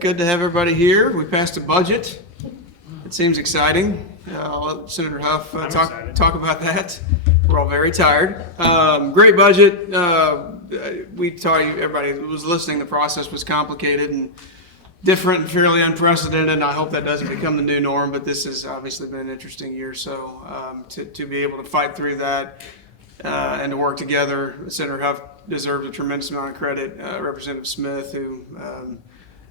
good to have everybody here. We passed a budget. It seems exciting. I'll let Senator Huff talk about that. We're all very tired. Great budget. We taught you, everybody who was listening, the process was complicated and different and fairly unprecedented, and I hope that doesn't become the new norm, but this has obviously been an interesting year. So to be able to fight through that and to work together, Senator Huff deserves a tremendous amount of credit. Representative Smith, who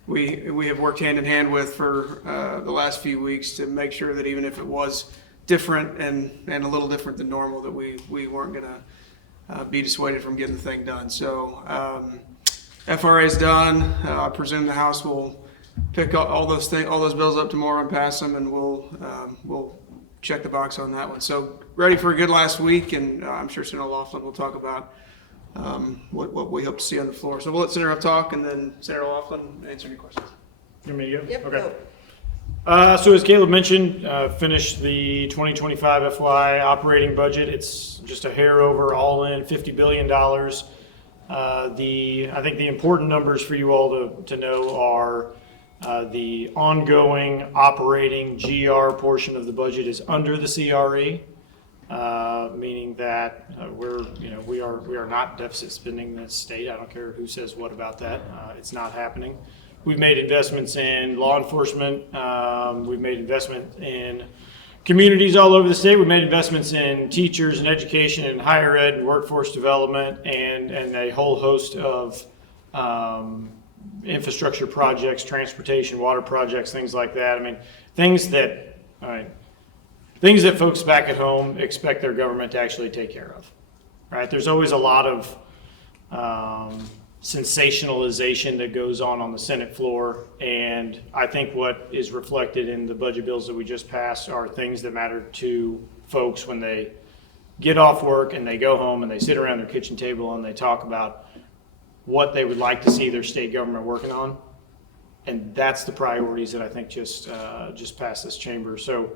we have worked hand in hand with for the last few weeks to make sure that even if it was different and a little different than normal, that we weren't going to be dissuaded from getting the thing done. So FRA is done. I presume the House will pick all those bills up tomorrow and pass them, and we'll check the box on that one. So ready for a good last week, and I'm sure Senator Laughlin will talk about what we hope to see on the floor. So we'll let Senator Huff talk, and then Senator Laughlin answer any questions. You want me to go? Yep. Okay. So as Caleb mentioned, finished the 2025 FY operating budget. It's just a hair over, all in $50 billion. I think the important numbers for you all to know are the ongoing operating GR portion of the budget is under the CRE, meaning that we are not deficit spending this state. I don't care who says what about that. It's not happening. We've made investments in law enforcement. We've made investment in communities all over the state. We've made investments in teachers and education and higher ed and workforce development and a whole host of infrastructure projects, transportation, water projects, things like that. I mean, things that folks back at home expect their government to actually take care of, right? There's always a lot of sensationalization that goes on the Senate floor, and I think what is reflected in the budget bills that we just passed are things that matter to folks when they get off work and they go home and they sit around their kitchen table and they talk about what they would like to see their state government working on, and that's the priorities that I think just passed this chamber. So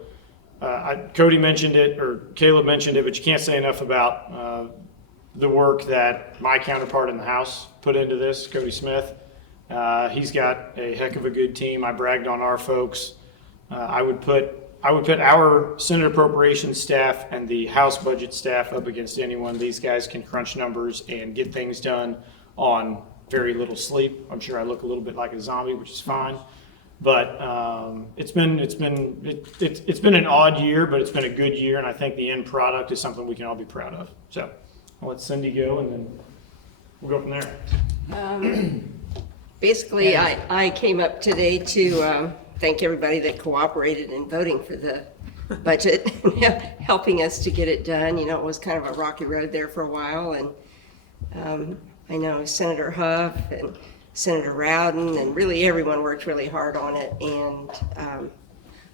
Cody mentioned it, or Caleb mentioned it, but you can't say enough about the work that my counterpart in the House put into this, Cody Smith. He's got a heck of a good team. I bragged on our folks. I would put our Senate appropriations staff and the House budget staff up against anyone. These guys can crunch numbers and get things done on very little sleep. I'm sure I look a little bit like a zombie, which is fine. But it's been an odd year, but it's been a good year, and I think the end product is something we can all be proud of. So I'll let Cindy go, and then we'll go from there. Basically, I came up today to thank everybody that cooperated in voting for the budget, helping us to get it done. You know, it was kind of a rocky road there for a while, and I know Senator Huff and Senator Rowden and really everyone worked really hard on it, and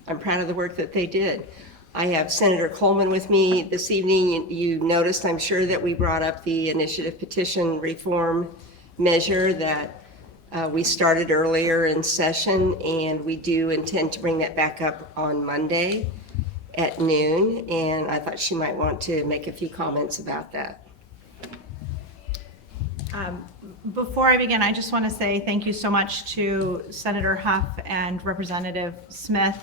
I'm proud of the work that they did. I have Senator Coleman with me this evening. You noticed, I'm sure, that we brought up the initiative petition reform measure that we started earlier in session, and we do intend to bring that back up on Monday at noon, and I thought she might want to make a few comments about that. Before I begin, I just want to say thank you so much to Senator Huff and Representative Smith.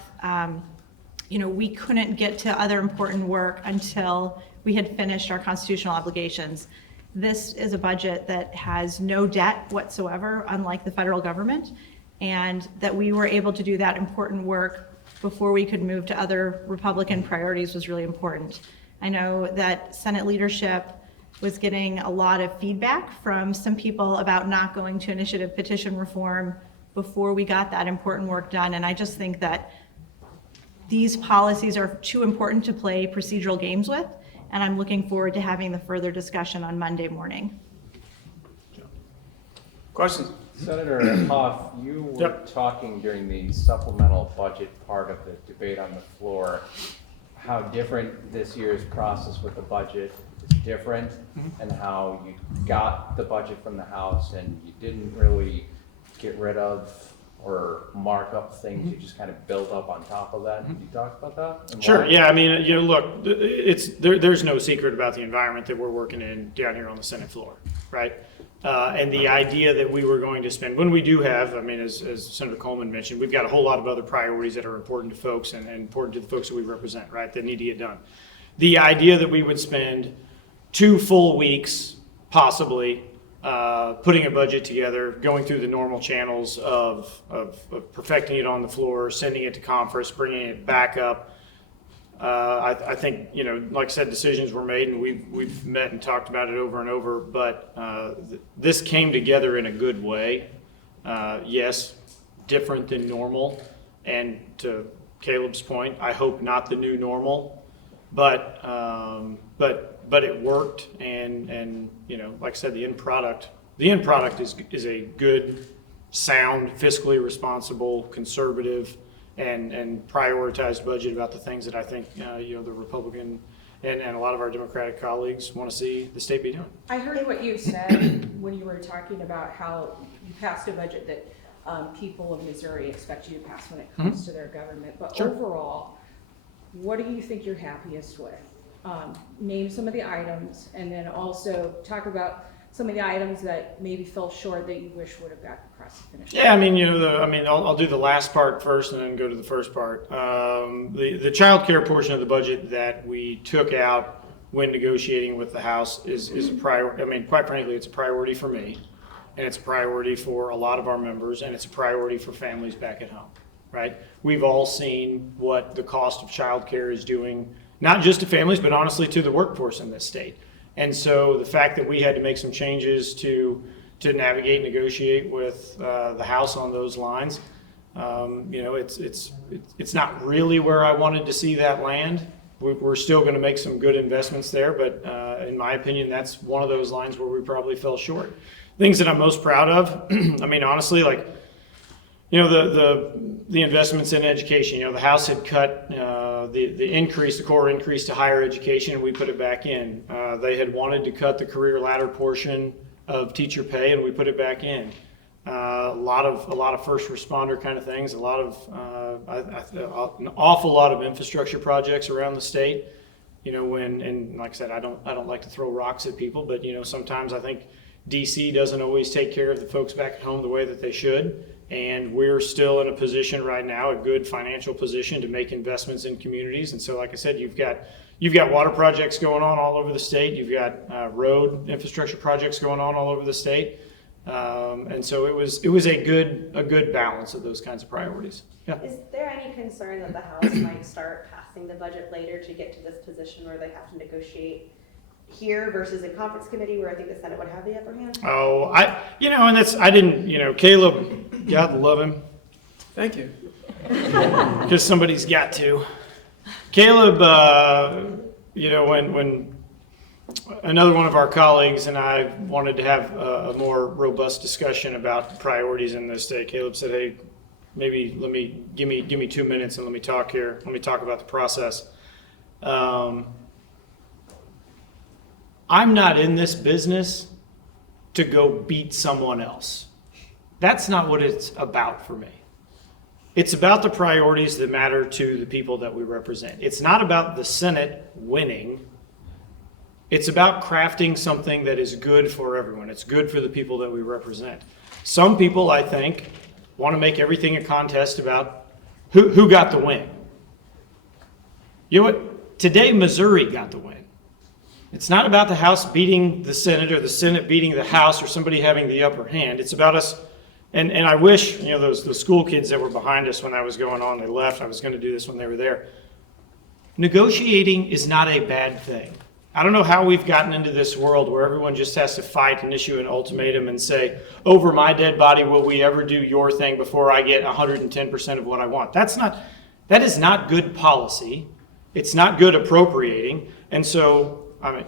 We couldn't get to other important work until we had finished our constitutional obligations. This is a budget that has no debt whatsoever, unlike the federal government, and that we were able to do that important work before we could move to other Republican priorities was really important. I know that Senate leadership was getting a lot of feedback from some people about not going to initiative petition reform before we got that important work done, and I just think that these policies are too important to play procedural games with, and I'm looking forward to having the further discussion on Monday morning. Questions? Senator Huff, you were talking during the supplemental budget part of the debate on the floor how different this year's process with the budget is different, and how you got the budget from the House and you didn't really get rid of or mark up things, you just kind of build up on top of that. Can you talk about that? And Sure. why? Yeah. I mean, look, there's no secret about the environment that we're working in down here on the Senate floor, right? And the idea that we were going to spend, when we do have, I mean, as Senator Coleman mentioned, we've got a whole lot of other priorities that are important to folks and important to the folks that we represent, right, that need to get done. The idea that we would spend 2 full weeks, possibly, putting a budget together, going through the normal channels of perfecting it on the floor, sending it to conference, bringing it back up. I think, you know, like I said, decisions were made and we've met and talked about it over and over, but this came together in a good way. Yes, different than normal. And to Caleb's point, I hope not the new normal, but it worked. And, you know, like I said, the end product is a good, sound, fiscally responsible, conservative, and prioritized budget about the things that I think, you know, the Republican and a lot of our Democratic colleagues want to see the state be doing. I heard what you said when you were talking about how you passed a budget that people of Missouri expect you to pass when it comes to their government. But Sure. overall, what do you think you're happiest with? Name some of the items, and then also talk about some of the items that maybe fell short that you wish would have got across the finish line. Yeah, I mean, you know, I'll do the last part first and then go to the first part. The child care portion of the budget that we took out when negotiating with the House is a priority. I mean, quite frankly, it's a priority for me, and it's a priority for a lot of our members, and it's a priority for families back at home, right? We've all seen what the cost of child care is doing, not just to families, but honestly to the workforce in this state. And so the fact that we had to make some changes to navigate, negotiate with the House on those lines, you know, it's not really where I wanted to see that land. We're still going to make some good investments there, but in my opinion, that's one of those lines where we probably fell short. Things that I'm most proud of, I mean, honestly, like, you know, the investments in education. You know, the House had cut the core increase to higher education, and we put it back in. They had wanted to cut the career ladder portion of teacher pay, and we put it back in. A lot of first responder kind of things. An awful lot of infrastructure projects around the state. You know, and like I said, I don't like to throw rocks at people, but you know, sometimes I think DC doesn't always take care of the folks back at home the way that they should. And we're still in a position right now, a good financial position to make investments in communities. And so, like I said, you've got water projects going on all over the state. You've got road infrastructure projects going on all over the state. And so it was a good balance of those kinds of priorities. Yeah. Is there any concern that the House might start passing the budget later to get to this position where they have to negotiate here versus in conference committee, where I think the Senate would have the upper hand? Oh, Caleb, God love him, Thank you. because somebody's got to. Caleb, you know, when another one of our colleagues and I wanted to have a more robust discussion about priorities in this state, Caleb said, "Hey, maybe give me 2 minutes and let me talk here. Let me talk about the process." I'm not in this business to go beat someone else. That's not what it's about for me. It's about the priorities that matter to the people that we represent. It's not about the Senate winning. It's about crafting something that is good for everyone. It's good for the people that we represent. Some people, I think, want to make everything a contest about who got the win. You know what? Today, Missouri got the win. It's not about the House beating the Senate or the Senate beating the House or somebody having the upper hand. It's about us. And I wish, you know, the school kids that were behind us when that was going on, they left. I was going to do this when they were there. Negotiating is not a bad thing. I don't know how we've gotten into this world where everyone just has to fight and issue an ultimatum and say, over my dead body, will we ever do your thing before I get 110% of what I want? That is not good policy. It's not good appropriating. And so, I mean,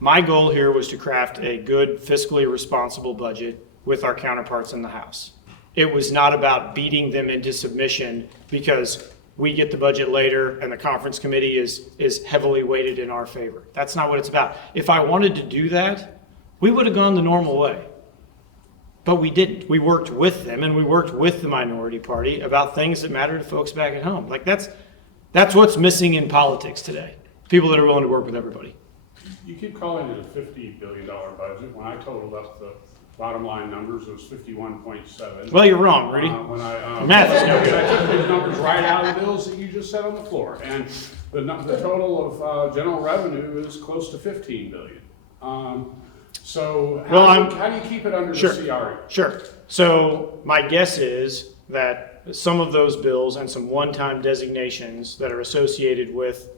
my goal here was to craft a good, fiscally responsible budget with our counterparts in the House. It was not about beating them into submission because we get the budget later and the conference committee is heavily weighted in our favor. That's not what it's about. If I wanted to do that, we would have gone the normal way. But we didn't. We worked with them and we worked with the minority party about things that matter to folks back at home. Like that's what's missing in politics today. People that are willing to work with everybody. You keep calling it a $50 billion budget. When I totaled up the bottom line numbers, it was 51.7. Well, you're wrong, Rudy. When I, Math is no good. I took these numbers right out of the bills that you just said on the floor. And the total of general revenue is close to 15 billion. So how do you keep it under Sure. the CRE? Sure. So my guess is that some of those bills and some one-time designations that are associated with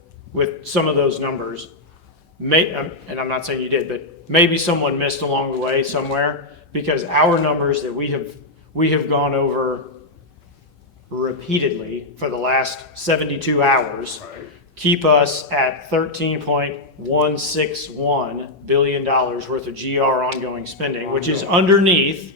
some of those numbers and I'm not saying you did, but maybe someone missed along the way somewhere, because our numbers that we have gone over repeatedly for the last 72 hours Right. keep us at $13.161 billion worth of GR ongoing spending, which is underneath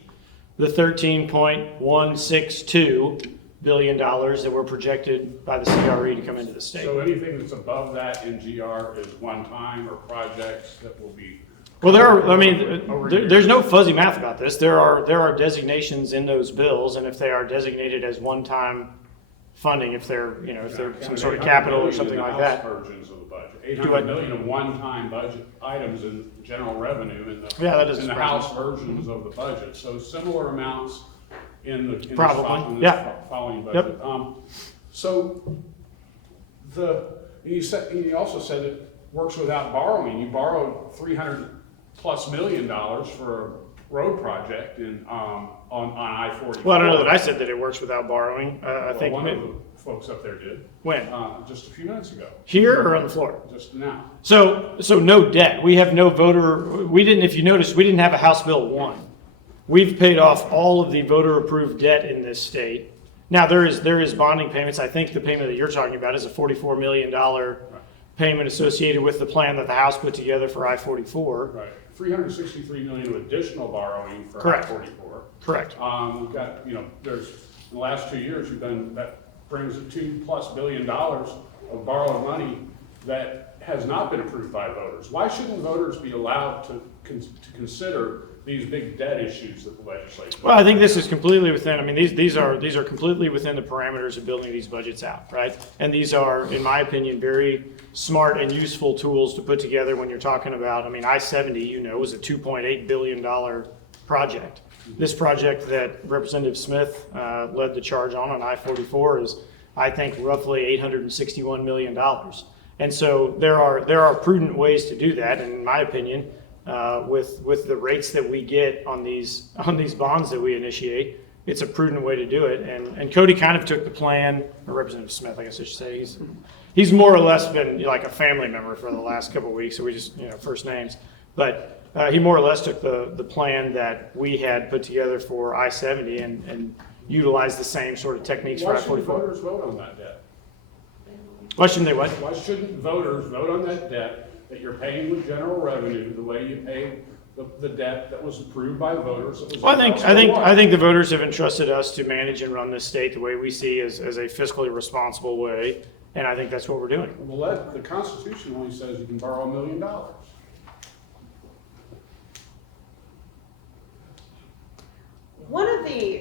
the $13.162 billion that were projected by the CRE to come into the state. So anything that's above that in GR is one time or projects that will be. Well, there's no fuzzy math about this. There are designations in those bills, and if they are designated as one-time funding, if they're some sort of capital or something like that. Versions of the budget, 800 million of one-time budget items in general revenue in the Yeah, that doesn't in the surprise House versions of the budget. So similar amounts in the Probably, this yeah. following Yep. budget. So you also said it works without borrowing. You borrowed $300+ million for a road project on I-44. Well, I don't know that I said that it works without borrowing. I think one of the folks up there did. When? Just a few minutes ago. Here or on the floor? Just now. So no debt. We have no voter. We didn't. If you notice, we didn't have a House Bill 1. We've paid off all of the voter-approved debt in this state. Now there is bonding payments. I think the payment that you're talking about is a $44 million payment associated with the plan that the House put together for I-44. Right. 363 million of additional borrowing for Correct. I-44. Correct. We've got, there's, in the last 2 years, that brings it $2+ billion of borrowed money that has not been approved by voters. Why shouldn't voters be allowed to consider these big debt issues that the legislature? Well, I think this is completely within. I mean, these are completely within the parameters of building these budgets out, right? And these are, in my opinion, very smart and useful tools to put together when you're talking about. I mean, I-70, was a $2.8 billion project. This project that Representative Smith led the charge on I-44 is, I think, roughly $861 million. And so there are prudent ways to do that, and in my opinion, with the rates that we get on these bonds that we initiate, it's a prudent way to do it. And Cody kind of took the plan, or Representative Smith, I guess I should say. He's more or less been like a family member for the last couple of weeks, so we just first names. But he more or less took the plan that we had put together for I-70 and utilized the same sort of techniques for Why shouldn't I-44. voters vote on that debt? Why shouldn't they what? Why shouldn't voters vote on that debt that you're paying with general revenue the way you pay the debt that was approved by voters? Well, I think the voters have entrusted us to manage and run this state the way we see as a fiscally responsible way, and I think that's what we're doing. Well, the Constitution only says you can borrow $1 million. One of the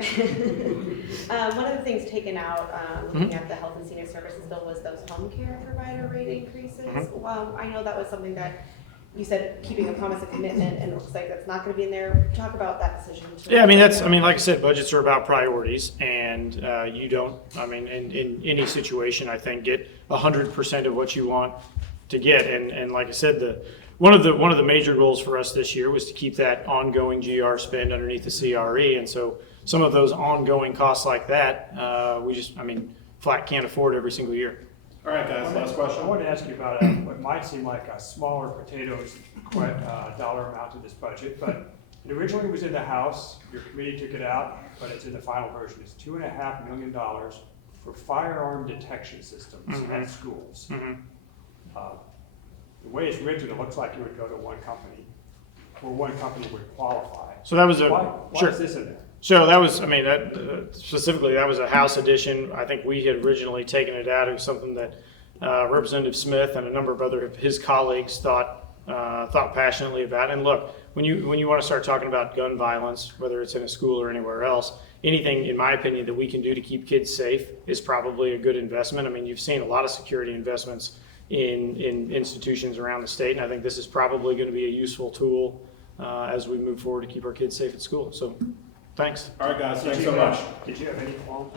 things taken out, looking at the health and senior services bill, was those home care provider rate increases. Well, I know that was something that you said keeping a promise of commitment, and it looks like that's not going to be in there. Talk about that decision. Yeah, like I said, budgets are about priorities, and you don't, in any situation, I think, get 100% of what you want to get. And like I said, one of the major goals for us this year was to keep that ongoing GR spend underneath the CRE, and so some of those ongoing costs like that, we just, flat can't afford every single year. All right, guys, last question. I wanted to ask you about what might seem like a smaller potatoes dollar amount to this budget, but it originally was in the House. Your committee took it out, but it's in the final version. It's $2.5 million for firearm detection systems at schools. The way it's written, it looks like it would go to one company, or one company would qualify. So that was Why sure. is this in there? So that was, specifically, that was a House addition. I think we had originally taken it out. It was something that Representative Smith and a number of his colleagues thought passionately about. And look, when you want to start talking about gun violence, whether it's in a school or anywhere else, anything, in my opinion, that we can do to keep kids safe is probably a good investment. You've seen a lot of security investments in institutions around the state. And I think this is probably going to be a useful tool as we move forward to keep our kids safe at school. So thanks. All right, guys, thanks Did so you much. did you have any qualms?